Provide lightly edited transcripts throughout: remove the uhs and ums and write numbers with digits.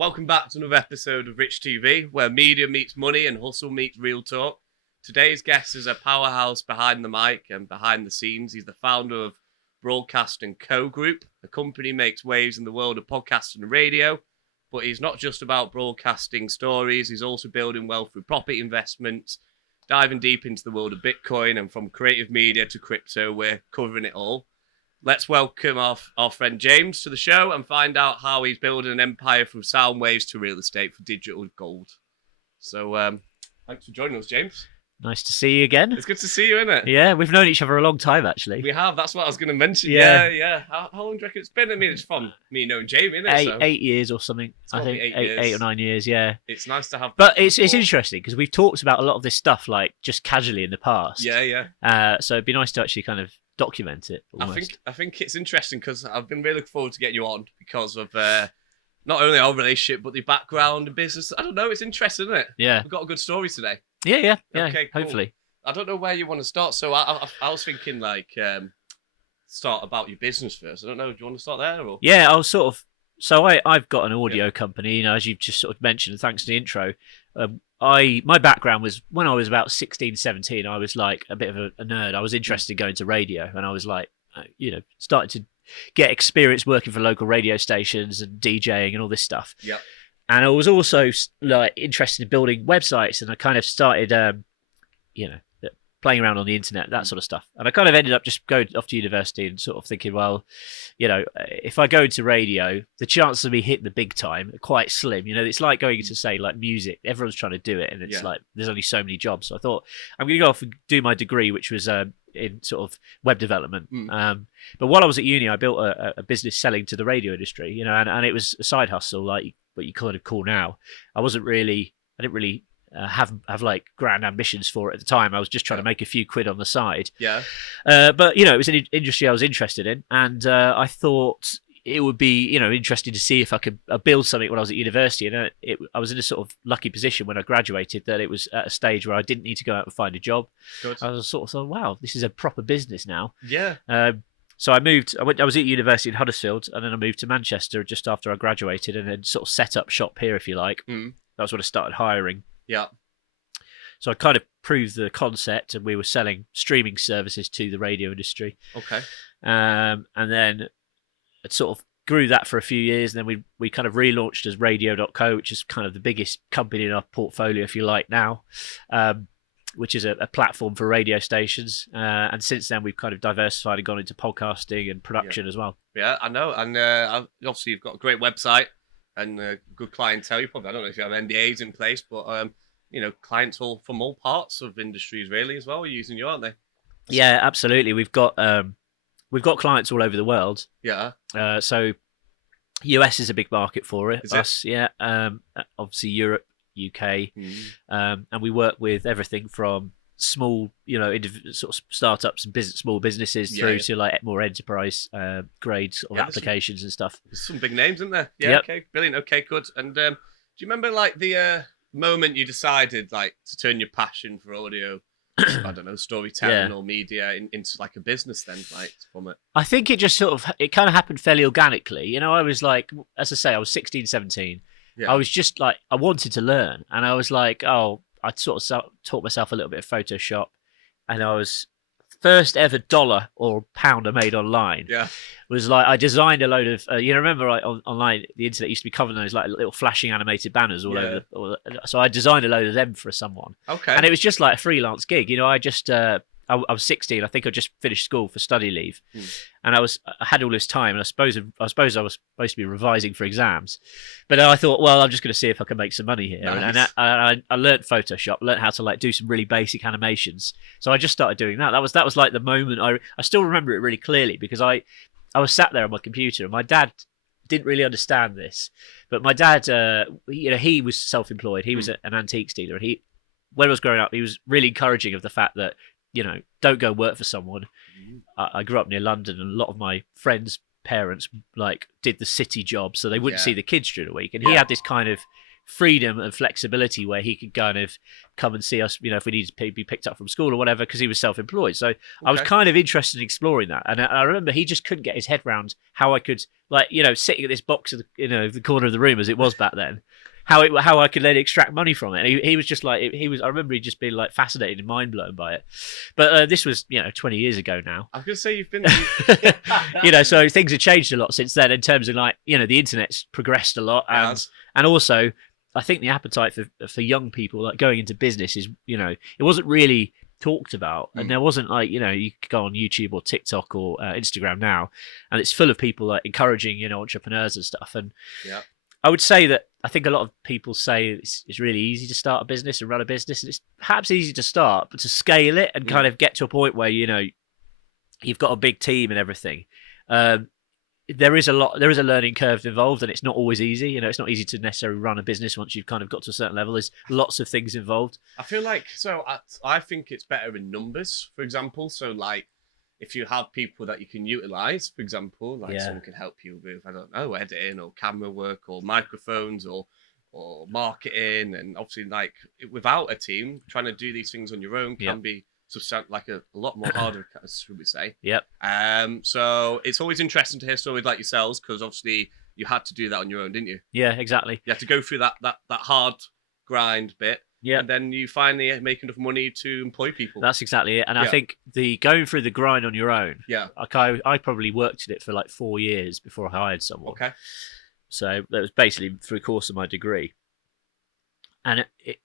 welcome back to another episode of Rich TV, where media meets money and hustle meets real talk. Today's guest is a powerhouse behind the mic and behind the scenes. He's the founder of Broadcast & Co Group. The company makes waves in the world of podcasting and radio, but he's not just about broadcasting stories. He's also building wealth through property investments, diving deep into the world of Bitcoin, and from creative media to crypto, we're covering it all. Let's welcome our friend James to the show and find out how he's building an empire from sound waves to real estate for digital gold. So thanks for joining us, James. Nice to see you again. It's good to see you, isn't it? Yeah, we've known each other a long time, actually. We have. That's what I was going to mention. Yeah. How long do you reckon it's been? I mean, it's from me knowing Jamie, isn't it? 8 years or something. I think 8 or 9 years, yeah. It's nice to have. But it's interesting because we've talked about a lot of this stuff like just casually in the past. Yeah. So it'd be nice to actually kind of document it almost. I think it's interesting because I've been really looking forward to getting you on because of not only our relationship but the background and business. I don't know, it's interesting, isn't it? Yeah. We've got a good story today. Yeah. Okay, cool. Hopefully. I don't know where you want to start, so I was thinking like start about your business first. I don't know, do you want to start there? Or? Yeah, I've got an audio company, you know, as you've just sort of mentioned, thanks to the intro. My background was when I was about 16, 17, I was like a bit of a nerd. I was interested in going to radio, and I was like, starting to get experience working for local radio stations and DJing and all this stuff. Yeah. And I was also like interested in building websites, and I kind of started, playing around on the internet, that sort of stuff. And I kind of ended up just going off to university and sort of thinking, well, if I go into radio, the chances of me hitting the big time are quite slim. You know, it's like going into, say, like music. Everyone's trying to do it, and it's like there's only so many jobs. So I thought I'm going to go off and do my degree, which was in sort of web development. But while I was at uni, I built a business selling to the radio industry, and it was a side hustle, like what you kind of call now. I didn't really have like grand ambitions for it at the time. I was just trying to make a few quid on the side. Yeah. But it was an industry I was interested in, and I thought it would be interesting to see if I could build something when I was at university. And I was in a sort of lucky position when I graduated that it was at a stage where I didn't need to go out and find a job. Good. I was sort of thought, wow, this is a proper business now. Yeah. So I moved. I was at university in Huddersfield, and then I moved to Manchester just after I graduated, and then sort of set up shop here, if you like. That's when I started hiring. Yeah. So I kind of proved the concept, and we were selling streaming services to the radio industry. Okay. And then it sort of grew that for a few years, and then we kind of relaunched as radio.co, which is kind of the biggest company in our portfolio, if you like, now, which is a platform for radio stations. And since then, we've kind of diversified and gone into podcasting and production as well. Yeah, I know. And obviously, you've got a great website and good clientele. I don't know if you have NDAs in place, but clients all from all parts of industries really as well are using you, aren't they? Yeah, absolutely. We've got clients all over the world. Yeah. So US is a big market for it. Is us, it? Yeah. Obviously Europe, UK, and we work with everything from small, sort of startups and small businesses through to like more enterprise grades of applications and stuff. There's some big names, isn't there? Yeah. Yep. Okay. Brilliant. Okay. Good. And do you remember like the moment you decided like to turn your passion for audio, I don't know, storytelling or media into like a business then, like from it? I think it just it kind of happened fairly organically. I was like, as I say, I was 16, 17. Yeah. I was just like, I wanted to learn, and I was like, I'd sort of taught myself a little bit of Photoshop, and I was first ever dollar or pound I made online. Yeah, was like I designed a load of remember like online the internet used to be covered in those like little flashing animated banners all over. So I designed a load of them for someone. Okay, and it was just like a freelance gig. I just I was 16. I think I just finished school for study leave, and I had all this time, and I suppose I was supposed to be revising for exams, but I thought, well, I'm just going to see if I can make some money here. Nice. And I learned Photoshop, learned how to like do some really basic animations. So I just started doing that. That was like the moment. I still remember it really clearly because I was sat there on my computer, and my dad didn't really understand this, but my dad, he was self-employed. He was an antiques dealer, and when I was growing up, he was really encouraging of the fact that, don't go work for someone. I grew up near London, and a lot of my friends' parents like did the city job, so they wouldn't see the kids during the week. And he had this kind of freedom and flexibility where he could kind of come and see us, if we needed to be picked up from school or whatever, because he was self-employed. So I was kind of interested in exploring that. And I remember he just couldn't get his head around how I could, sitting at this box at the corner of the room as it was back then, how I could let it extract money from it. And he was just like, I remember he just being like fascinated and mind blown by it. But this was, 20 years ago now. I was going to say you've been, so things have changed a lot since then in terms of the internet's progressed a lot. And also I think the appetite for young people like going into business is, it wasn't really talked about, and there wasn't you could go on YouTube or TikTok or Instagram now, and it's full of people like encouraging entrepreneurs and stuff. And I would say that I think a lot of people say it's really easy to start a business and run a business, and it's perhaps easy to start, but to scale it and kind of get to a point where you've got a big team and everything. There is a learning curve involved, and it's not always easy. It's not easy to necessarily run a business once you've kind of got to a certain level. There's lots of things involved. I feel like, I think it's better in numbers, for example. So like, if you have people that you can utilize, for example, someone can help you with, I don't know, editing or camera work or microphones or marketing. And obviously, like, without a team, trying to do these things on your own can be a lot more harder, should we say. Yep. So it's always interesting to hear stories like yourselves, because obviously you had to do that on your own, didn't you? Yeah, exactly. You had to go through that hard grind bit. Yeah. And then you finally make enough money to employ people. That's exactly it. And I think going through the grind on your own. Yeah. Like I probably worked at it for like 4 years before I hired someone. Okay. So that was basically through the course of my degree. And it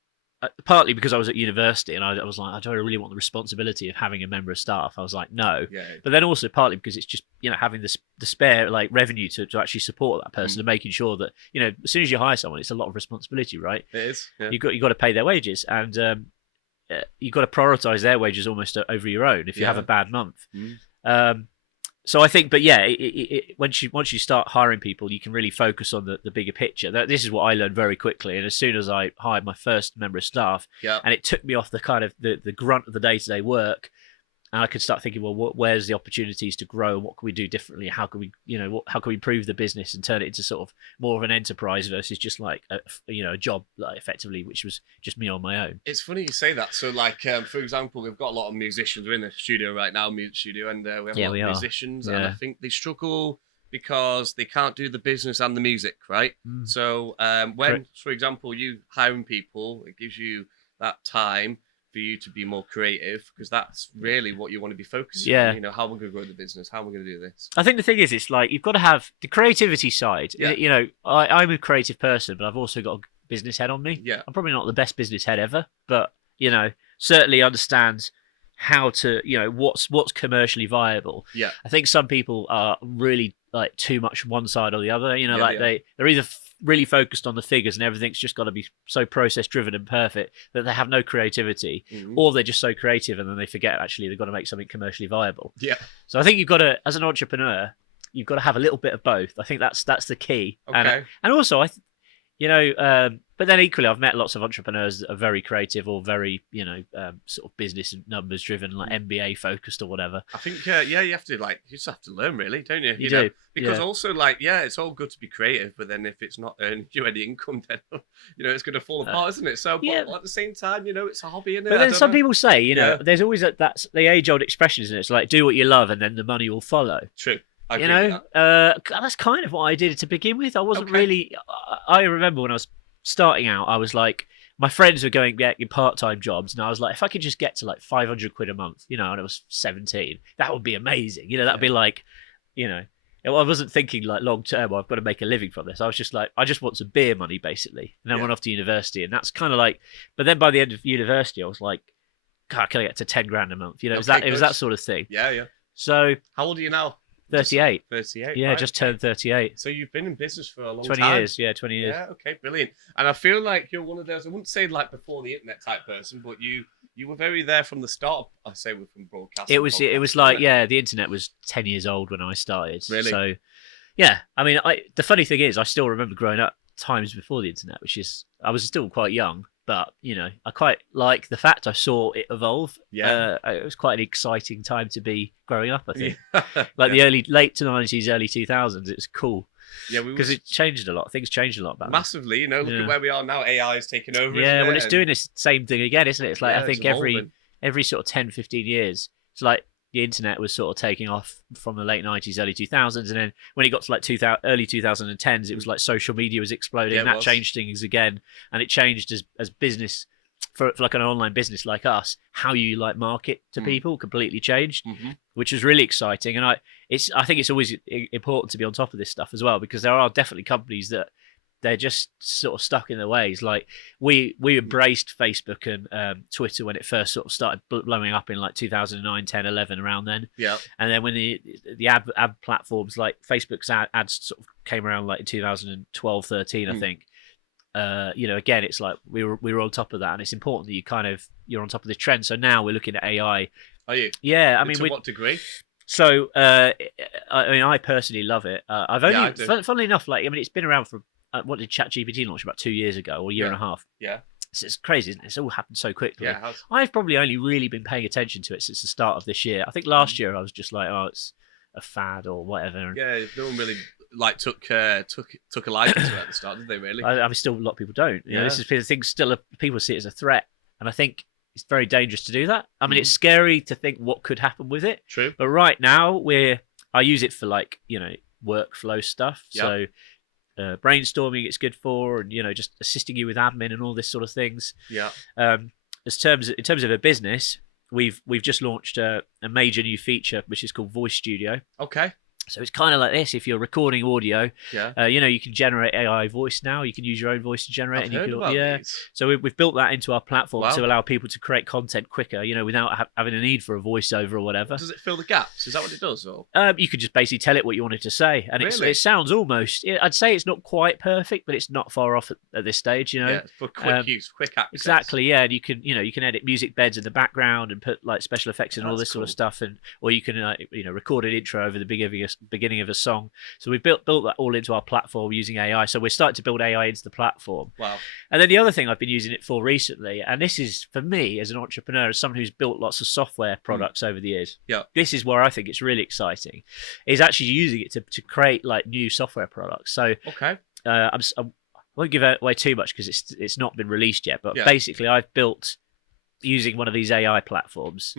partly because I was at university and I was like, I don't really want the responsibility of having a member of staff. I was like, no. Yeah. But then also partly because it's just, having the spare like revenue to actually support that person and making sure that, as soon as you hire someone, it's a lot of responsibility, right? It is. Yeah. You got to pay their wages, and you've got to prioritize their wages almost over your own if you have a bad month. So I think, but yeah, once you start hiring people, you can really focus on the bigger picture. This is what I learned very quickly. And as soon as I hired my first member of staff, and it took me off the kind of the grunt of the day-to-day work, and I could start thinking, well, where's the opportunities to grow? What can we do differently? How can we, how can we improve the business and turn it into sort of more of an enterprise versus just like a job, like, effectively, which was just me on my own. It's funny you say that. So like, for example, we've got a lot of musicians. We're in the studio right now, music studio, and we have a lot of musicians, and I think they struggle because they can't do the business and the music, right? So when, for example, you hiring people, it gives you that time for you to be more creative, because that's really what you want to be focusing on. How we're going to grow the business, how we're going to do this. I think the thing is, it's like you've got to have the creativity side. I'm a creative person, but I've also got a business head on me. I'm probably not the best business head ever, but certainly understands how to what's commercially viable. I think some people are really like too much one side or the other. They're either really focused on the figures and everything's just got to be so process driven and perfect that they have no creativity, or they're just so creative and then they forget actually they've got to make something commercially viable. So I think you've got to, as an entrepreneur, you've got to have a little bit of both. I think that's the key. And also but then equally, I've met lots of entrepreneurs that are very creative or very, sort of business and numbers driven, like MBA focused or whatever. I think, you have to you just have to learn, really, don't you? You do. Because also, like, it's all good to be creative, but then if it's not earning you any income, then, it's going to fall apart, isn't it? So, but at the same time, it's a hobby, isn't it? But then some people say, there's always that's the age-old expression, isn't it? It's like, do what you love and then the money will follow. True. That's kind of what I did to begin with. I wasn't really. I remember when I was starting out, I was like, my friends were getting part-time jobs, and I was like, if I could just get to like 500 quid a month, and I was 17, that would be amazing. That'd be like, I wasn't thinking like long term, I've got to make a living from this. I was just like, I just want some beer money, basically. And then I went off to university, and that's kind of like. But then by the end of university, I was like, God, can I get to 10 grand a month? It was that sort of thing. Yeah. So how old are you now? 38. 38. Yeah, right. Just turned 38. So you've been in business for a long 20 time. years. Yeah, 20 years. Yeah, okay, brilliant. And I feel like you're one of those, I wouldn't say like before the internet type person, but you were very there from the start, I say, from broadcasting. It was like, the internet was 10 years old when I started. Really? So, yeah. I mean, the funny thing is, I still remember growing up times before the internet, which is, I was still quite young. But, I quite like the fact I saw it evolve. Yeah. It was quite an exciting time to be growing up, I think. The late 90s, early 2000s, it was cool. Yeah, because it changed a lot. Things changed a lot back then. massively. You know, look at where we are now. AI is taking over. Yeah, isn't well, it? it's doing this same thing again, isn't it? It's like Yeah, I think it's evolving. every sort of 10, 15 years, it's like the internet was sort of taking off from the late 90s, early 2000s, and then when it got to like early 2010s, it was like social media was exploding. Yeah, it That was. changed things again, and it changed as business for like an online business like us, how you like market to people completely changed, which was really exciting. And I think it's always important to be on top of this stuff as well, because there are definitely companies that they're just sort of stuck in their ways. Like we embraced Facebook and Twitter when it first sort of started blowing up in like 2009, 10, 11, around then. Yeah. And then when the ad platforms like Facebook's ads sort of came around like in 2012, 13, I think. Again, it's like we were on top of that, and it's important that you're on top of this trend. So now we're looking at AI. Are you? Yeah, I mean, to what degree? So, I personally love it. I've only, funnily enough, it's been around for what did ChatGPT launch about 2 years ago or a year and a half? Yeah. It's crazy, isn't it? It's all happened so quickly. Yeah. I've probably only really been paying attention to it since the start of this year. I think last year I was just like, oh, it's a fad or whatever. Yeah, no one really took a liking to it at the start, did they? Really? I still a lot of people don't. You know, this is things still people see it as a threat, and I think it's very dangerous to do that. I mean, it's scary to think what could happen with it. True. But right now I use it for workflow stuff. Yep. So brainstorming it's good for, and just assisting you with admin and all this sort of things. Yeah. In terms of a business, we've just launched a major new feature which is called Voice Studio. Okay. So it's kind of like this. If you're recording audio, you can generate AI voice now. You can use your own voice to generate. I've heard about these. So we've built that into our platform to allow people to create content quicker, without having a need for a voiceover or whatever. Does it fill the gaps? Is that what it does? Or? You could just basically tell it what you wanted to say. And really? it sounds almost, I'd say it's not quite perfect, but it's not far off at this stage, Yeah, for quick use, quick access. Exactly, yeah. And you can edit music beds in the background and put like special effects and all this sort of stuff. Or you can, record an intro over the beginning of a song. So we built that all into our platform using AI. So we're starting to build AI into the platform. Wow. And then the other thing I've been using it for recently, and this is for me as an entrepreneur, as someone who's built lots of software products over the years. Yeah. This is where I think it's really exciting, is actually using it to create like new software products. So okay. I won't give away too much because it's not been released yet. But basically, I've built using one of these AI platforms,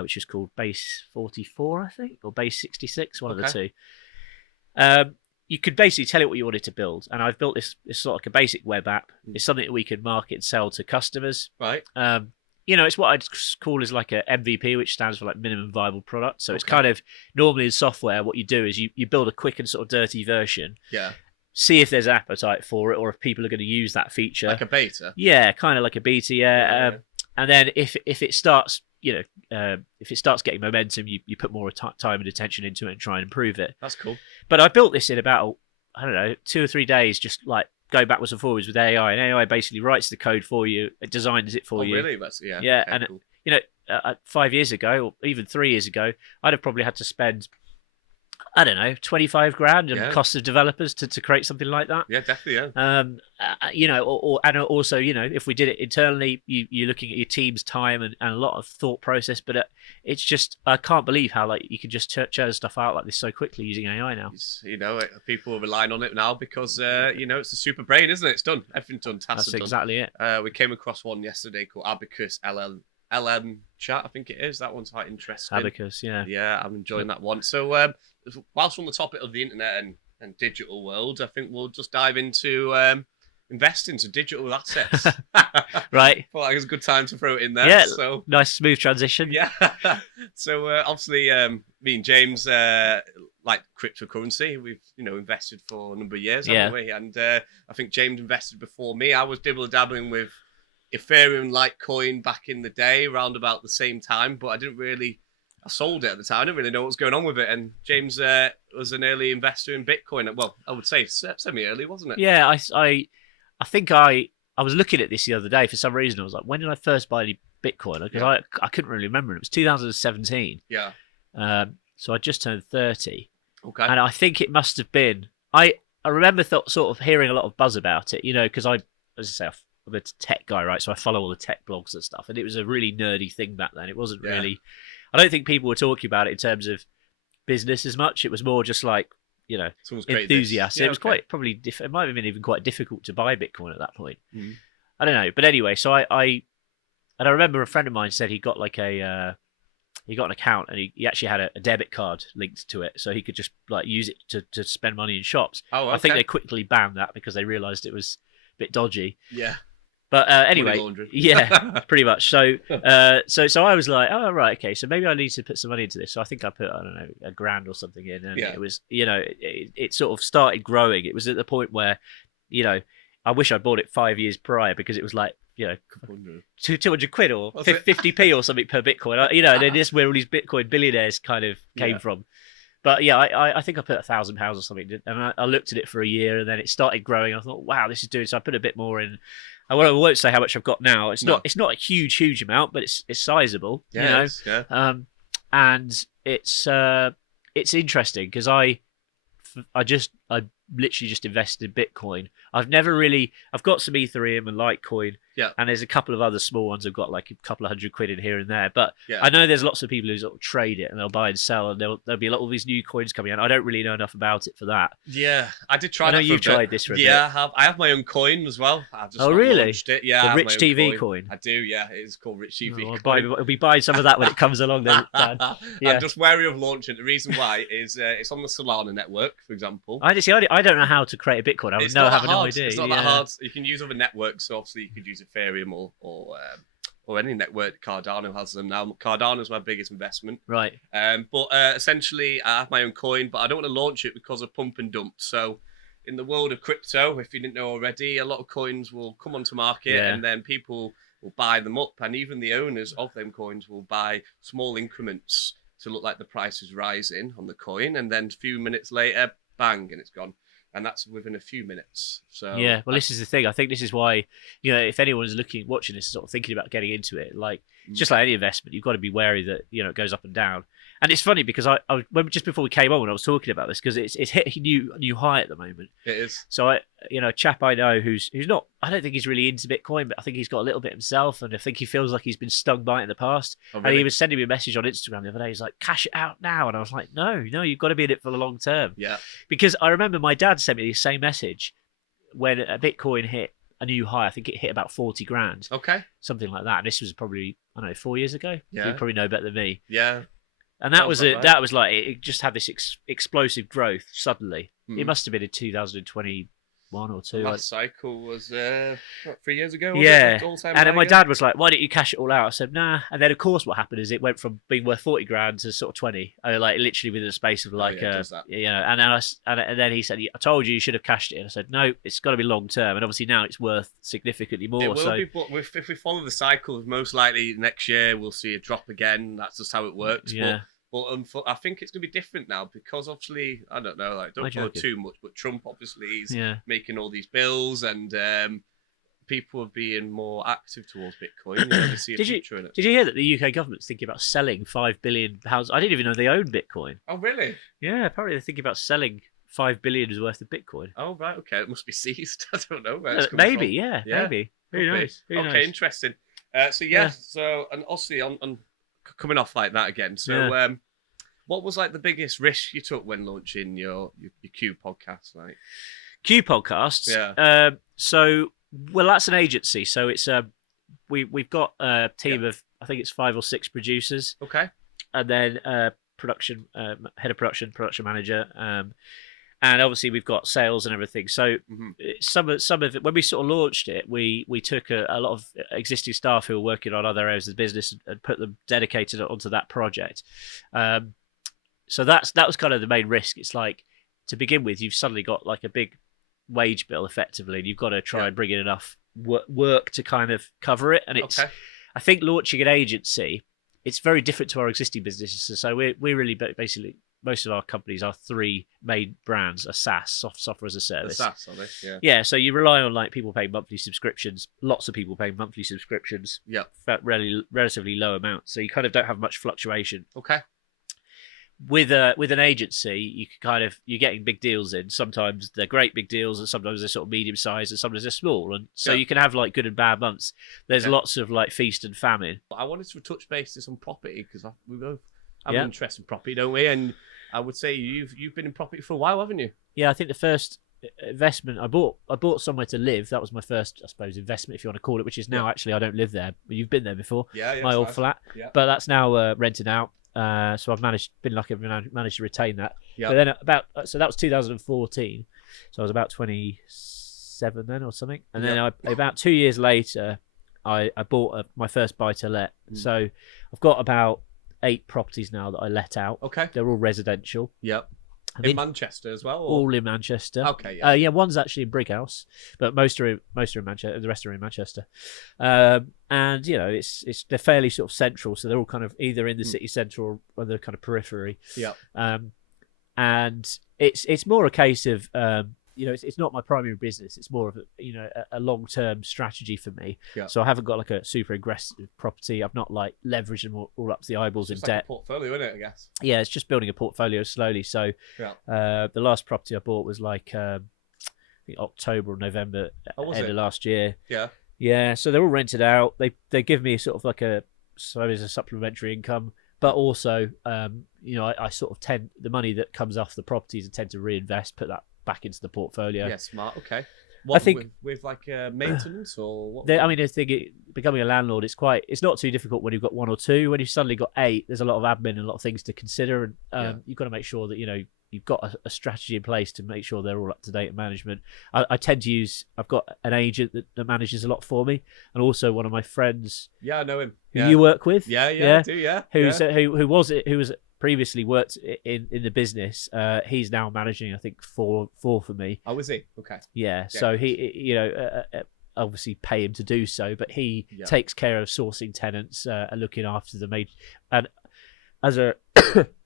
which is called Base 44, I think, or Base 66, one of the two. You could basically tell it what you wanted to build, and I've built this sort of like a basic web app. It's something that we can market and sell to customers. Right. It's what I'd call as like a MVP, which stands for like minimum viable product. So it's kind of normally in software, what you do is you build a quick and sort of dirty version. Yeah. See if there's appetite for it, or if people are going to use that feature. Like a beta. Yeah, kind of like a beta. Yeah. And then if it starts, if it starts getting momentum, you put more time and attention into it and try and improve it. That's cool. But I built this in about, 2 or 3 days, just like go backwards and forwards with AI, and AI basically writes the code for you, it designs it for you. Oh, really? That's, yeah. Yeah, okay, and cool. 5 years ago, or even 3 years ago, I'd have probably had to spend 25 grand and cost of developers to create something like that. Yeah, definitely. Yeah. And also, if we did it internally, you're looking at your team's time and a lot of thought process. But it's just, I can't believe how you can just churn stuff out like this so quickly using AI now. People are relying on it now because it's a super brain, isn't it? It's done. Everything's done. Tasks That's exactly it. We came across one yesterday called Abacus LM Chat, I think it is. That one's quite interesting. Abacus, yeah. Yeah, I'm enjoying that one. So whilst we're on the topic of the internet and digital world, I think we'll just dive into investing to digital assets. Right. Well, it's a good time to throw it in there. Yeah, so nice smooth transition. Yeah. So obviously me and James like cryptocurrency. We've invested for a number of years, haven't we? And I think James invested before me. I was dibble-dabbling with Ethereum, Litecoin back in the day, around about the same time, but I sold it at the time. I didn't really know what was going on with it. And James was an early investor in Bitcoin. Well, I would say semi-early, wasn't it? Yeah, I think I was looking at this the other day for some reason. I was like, when did I first buy any Bitcoin? Because I couldn't really remember. It was 2017. Yeah. So I just turned 30. Okay. And I think it must have been. I remember sort of hearing a lot of buzz about it, because as I say, I'm a tech guy, right? So I follow all the tech blogs and stuff. And it was a really nerdy thing back then. It wasn't really... I don't think people were talking about it in terms of business as much. It was more just like Someone's created this. enthusiast. Yeah, It was okay. quite probably it might have been even quite difficult to buy Bitcoin at that point. Mm. I don't know, but anyway, so I remember a friend of mine said he got like he got an account and he actually had a debit card linked to it, so he could just like use it to spend money in shops. Oh, okay. I think they quickly banned that because they realised it was a bit dodgy. Yeah. But anyway, Money laundering. yeah, pretty much. So so I was like, oh right, okay, so maybe I need to put some money into this. So I think I put, I don't know, $1,000 or something in, and it was, it sort of started growing. It was at the point where, I wish I'd bought it 5 years prior, because it was like, 200 quid or 50p or something per Bitcoin. And then this is where all these Bitcoin billionaires kind of came from. But yeah, I think I put £1,000 or something, and I looked at it for a year, and then it started growing. I thought, wow, this is doing. So I put a bit more in. I won't say how much I've got now. It's not a huge amount, but it's sizable. Yeah. And it's interesting because I literally just invested in Bitcoin. I've got some Ethereum and Litecoin, and there's a couple of other small ones. I've got like a couple of $100 in here and there, but I know there's lots of people who sort of trade it and they'll buy and sell, and there'll be a lot of these new coins coming out. I don't really know enough about it for that. Yeah, I did try. I know you've tried this for a bit. Yeah, I have my own coin as well. I've just really? Launched it. Yeah, the Rich TV coin. I do. Yeah, it is called Rich TV. I'll be buying some of that when it comes along. Then, Dan. Yeah. I'm just wary of launching. The reason why is it's on the Solana network, for example. I don't know how to create a Bitcoin. I have no idea. It's not that hard. You can use other networks. So obviously, you could use Ethereum or any network. Cardano has them now. Cardano's my biggest investment. Right. But essentially, I have my own coin, but I don't want to launch it because of pump and dump. So, in the world of crypto, if you didn't know already, a lot of coins will come onto market, and then people will buy them up, and even the owners of them coins will buy small increments to look like the price is rising on the coin, and then a few minutes later, bang, and it's gone. And that's within a few minutes. So yeah, well, this is the thing. I think this is why, if anyone's watching this, sort of thinking about getting into it, like just like any investment, you've got to be wary that it goes up and down. And it's funny because I just before we came on, when I was talking about this, because it's hit a new high at the moment. It is. So a chap I know who's not, I don't think he's really into Bitcoin, but I think he's got a little bit himself, and I think he feels like he's been stung by it in the past. Oh, really? And he was sending me a message on Instagram the other day. He's like, cash it out now, and I was like, no, you've got to be in it for the long term. Yeah. Because I remember my dad sent me the same message when Bitcoin hit a new high. I think it hit about 40 grand. Okay. Something like that. And this was probably, I don't know, 4 years ago. Yeah. You probably know better than me. Yeah. And that was like it just had this explosive growth suddenly. It must have been in 2021 or 2. Last cycle was 3 years ago. Yeah, and then my dad was like, "Why don't you cash it all out?" I said, "Nah." And then of course, what happened is it went from being worth 40 grand to sort of 20, like literally within a space of like, And then he said, "I told you should have cashed it." And I said, "No, it's got to be long term." And obviously now it's worth significantly more. It will be, but if we follow the cycle, most likely next year we'll see a drop again. That's just how it works. Yeah. But I think it's going to be different now because obviously, I don't know, don't follow too much, but Trump obviously is making all these bills, and people are being more active towards Bitcoin. To see a future in it. Did you hear that the UK government's thinking about selling £5 billion? I didn't even know they owned Bitcoin. Oh, really? Yeah, apparently they're thinking about selling £5 billion worth of Bitcoin. Oh, right, okay. It must be seized. I don't know where it's coming from. Yeah, maybe. Who knows? Okay, interesting. So, and obviously on coming off like that again. So, what was like the biggest risk you took when launching your Q podcast? Like Q Podcasts. Yeah. Well, that's an agency. So it's we've got a team of, I think it's 5 or 6 producers. Okay. And then production head of production manager, and obviously we've got sales and everything. So some of it, when we sort of launched it, we took a lot of existing staff who were working on other areas of the business and put them dedicated onto that project. So that was kind of the main risk. It's like, to begin with, you've suddenly got like a big wage bill effectively, and you've got to try and bring in enough work to kind of cover it. And it's, I think launching an agency, it's very different to our existing businesses. So we're really basically, most of our companies, our 3 main brands are SaaS, software as a service. SaaS, are they? Yeah. Yeah, so you rely on like people paying monthly subscriptions, lots of people paying monthly subscriptions. Yeah. For relatively low amounts. So you kind of don't have much fluctuation. Okay. With an agency, you can kind of, you're getting big deals in. Sometimes they're great big deals, and sometimes they're sort of medium sized, and sometimes they're small. And so you can have like good and bad months. There's lots of like feast and famine. I wanted to touch bases on property because we both have an interest in property, don't we? And I would say you've been in property for a while, haven't you? Yeah, I think the first investment I bought somewhere to live. That was my first, I suppose, investment, if you want to call it, which is now actually I don't live there. But you've been there before. Yeah, my old flat. Yeah. But that's now rented out. So I've been lucky, I've managed to retain that. Yeah. But then so that was 2014. So I was about 27 then or something. And then about 2 years later, I bought my first buy to let. So I've got about 8 properties now that I let out. Okay. They're all residential. Yep. In Manchester as well? Or? All in Manchester. Okay, yeah. Yeah, one's actually in Brighouse, but most are in Manchester. The rest are in Manchester. And you know, they're fairly sort of central, so they're all kind of either in the city centre or the kind of periphery. Yeah. And it's more a case of you know, it's not my primary business. It's more of a long-term strategy for me. Yeah. So I haven't got like a super aggressive property. I've not like leveraged them all up to the eyeballs in It's debt. like a portfolio, isn't it, I guess? Yeah, it's just building a portfolio slowly. So the last property I bought was like I think October or November end of last year. Yeah. Yeah, so they're all rented out. They give me sort of like a supplementary income, but also you know, I sort of the money that comes off the properties I tend to reinvest, put that back into the portfolio. Yeah, smart. Okay. What, I think with like maintenance or what? I mean, I think becoming a landlord it's not too difficult when you've got 1 or 2. When you've suddenly got 8, there's a lot of admin and a lot of things to consider, and you've got to make sure that you know you've got a strategy in place to make sure they're all up to date in management. I tend to I've got an agent that manages a lot for me, and also one of my friends. Yeah, I know him. Who you work with? Yeah, I do. Yeah. Who was previously worked in the business. He's now managing, I think, four for me. Oh, is he? Okay. Yeah. So he, you know, obviously pay him to do so, but he takes care of sourcing tenants and looking after them. And as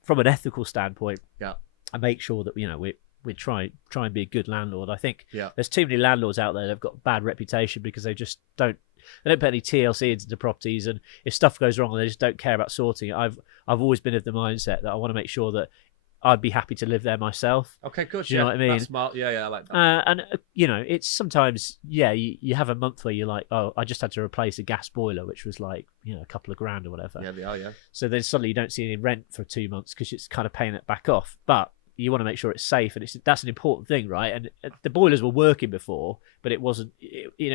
from an ethical standpoint, I make sure that you know we try and be a good landlord. I think there's too many landlords out there that've got a bad reputation because they just don't put any TLC into the properties, and if stuff goes wrong, they just don't care about sorting it. I've always been of the mindset that I want to make sure that I'd be happy to live there myself. Okay, good. Do you know what I mean? That's smart. Yeah, I like that. And you know, it's sometimes you have a month where you're like, oh, I just had to replace a gas boiler, which was like, you know, a couple of grand or whatever. Yeah, they are. Yeah. So then suddenly you don't see any rent for 2 months because it's kind of paying it back off, but you want to make sure it's safe, and that's an important thing, right? And the boilers were working before, but it wasn't,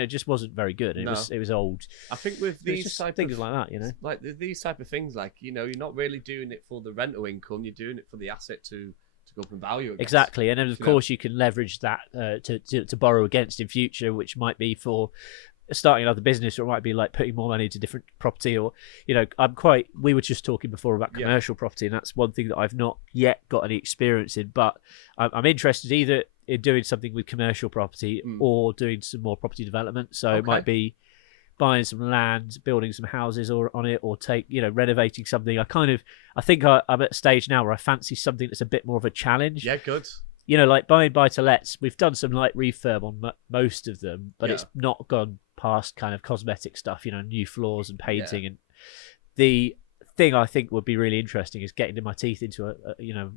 just wasn't very good. It was old. I think with these type of things like that, you know, like these type of things, like you know, you're not really doing it for the rental income. You're doing it for the asset to go up in value. I guess. Exactly, and then of course you can leverage that to borrow against in future, which might be for starting another business, or it might be like putting more money into different property, or you know, we were just talking before about commercial property, and that's one thing that I've not yet got any experience in, but I'm interested either in doing something with commercial property or doing some more property development. So it might be buying some land, building some houses on it, or renovating something. I think I'm at a stage now where I fancy something that's a bit more of a challenge. Yeah, good. You know, like buying buy-to-lets, we've done some light refurb on most of them, but it's not gone past kind of cosmetic stuff, you know, new floors and painting. And the thing I think would be really interesting is getting my teeth into a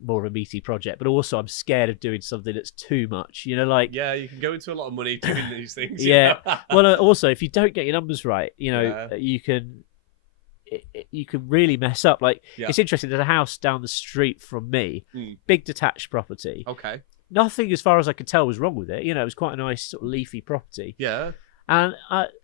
more of a meaty project, but also I'm scared of doing something that's too much, you know, like... Yeah, you can go into a lot of money doing these things. Well, also, if you don't get your numbers right, you know, you can really mess up. Like, it's interesting, there's a house down the street from me, big detached property. Okay. Nothing, as far as I could tell, was wrong with it. You know, it was quite a nice sort of leafy property. Yeah. And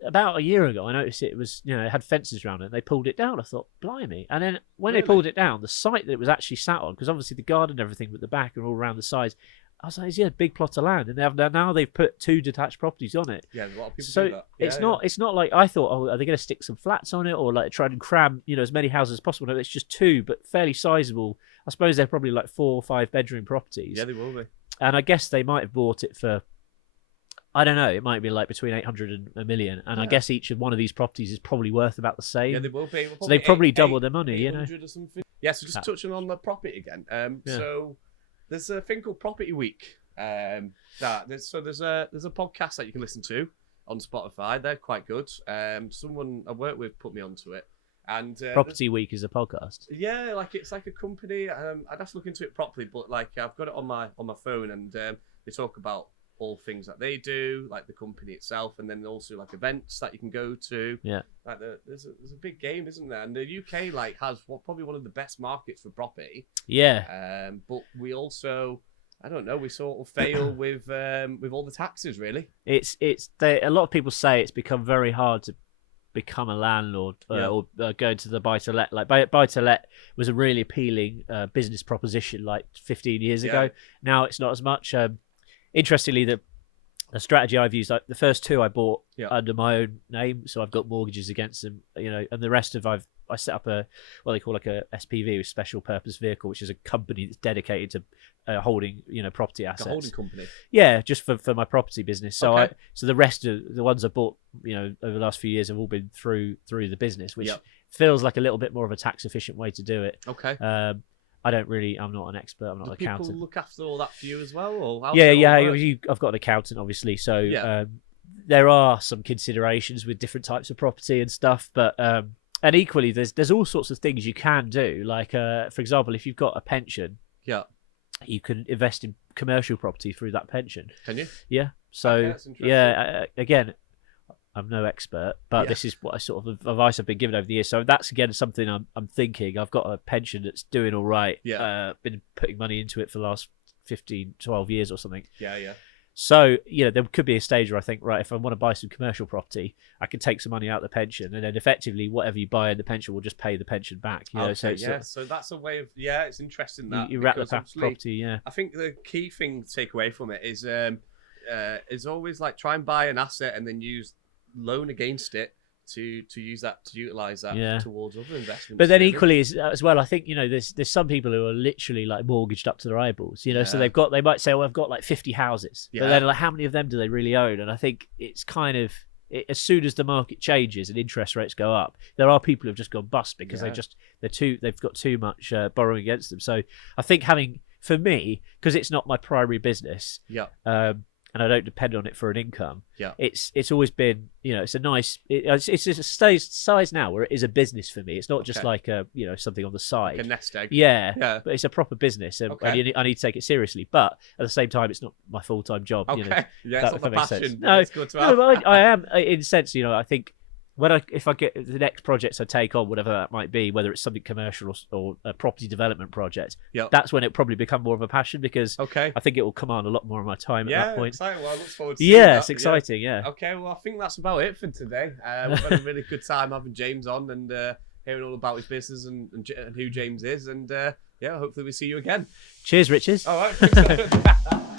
about a year ago, I noticed it was, you know, it had fences around it, and they pulled it down. I thought, blimey. And then when they pulled it down, the site that it was actually sat on, because obviously the garden and everything with the back and all around the sides, I was like, yeah, big plot of land, and now they've put 2 detached properties on it. Yeah, a lot of people so do that. It's not like I thought, oh, are they going to stick some flats on it, or like try and cram, you know, as many houses as possible? No, it's just 2, but fairly sizable. I suppose they're probably like 4 or 5 bedroom properties. Yeah, they will be. And I guess they might have bought it for, I don't know, it might be like between 800 and $1 million. And I guess each of one of these properties is probably worth about the same. Yeah, they will be. So they probably double their money, you know. Or something. Yeah, so just touching on the property again. So there's a thing called Property Week. There's a podcast that you can listen to on Spotify. They're quite good. Someone I work with put me onto it. And Property Week is a podcast. Yeah, like it's like a company. I'd have to look into it properly, but like I've got it on my phone, and they talk about all things that they do, like the company itself, and then also like events that you can go to. Yeah. Like there's a big game, isn't there? And the UK like has probably one of the best markets for property. Yeah. But we also, I don't know, we sort of fail with all the taxes, really. A lot of people say it's become very hard to become a landlord or go into the buy-to-let. Like buy-to-let was a really appealing business proposition like 15 years ago. Now it's not as much. Interestingly, the strategy I've used, like the first two I bought under my own name, so I've got mortgages against them, and the rest of I set up what they call like a SPV, a special purpose vehicle, which is a company that's dedicated to holding property assets. A holding company. Yeah, just for my property business. So Okay. so the rest of the ones I bought over the last few years have all been through the business, which feels like a little bit more of a tax efficient way to do it. Okay. I'm not an expert. I'm not an accountant. People look after all that for you as well, or how I've got an accountant, obviously. So there are some considerations with different types of property and stuff, but and equally, there's all sorts of things you can do. Like, for example, if you've got a pension, you can invest in commercial property through that pension. Can you? Yeah. So again, I'm no expert, but this is what I sort of advice I've been given over the years. So that's again something I'm thinking. I've got a pension that's doing all right. Been putting money into it for the last 15, 12 years or something. Yeah. So there could be a stage where I think, right, if I want to buy some commercial property, I can take some money out of the pension, and then effectively whatever you buy in the pension will just pay the pension back. So that's a way of it's interesting that you wrap the property. Yeah, I think the key thing to take away from it is always like try and buy an asset and then use loan against it to use that, to utilize that towards other investments. But then equally as well, I think there's some people who are literally like mortgaged up to their eyeballs. So they might say, "Well, I've got like 50 houses," but then like how many of them do they really own? And I think it's kind of as soon as the market changes and interest rates go up, there are people who've just gone bust because they've got too much borrowing against them. So I think for me, because it's not my primary business, and I don't depend on it for an income. It's always been, it's a nice, it's a size now where it is a business for me. It's not just like something on the side. Like a nest egg. Yeah, but it's a proper business, and I need to take it seriously. But at the same time, it's not my full-time job. Okay, it's not the passion. No, it's good to have. But I am in a sense. I think if I get the next projects I take on, whatever that might be, whether it's something commercial or a property development project, that's when it probably become more of a passion, because I think it will command a lot more of my time at that point. Exciting. Well, I look forward to seeing that. It's exciting. Yeah. Okay, well, I think that's about it for today. We've had a really good time having James on and hearing all about his business and who James is, and hopefully we see you again. Cheers, Riches. All right.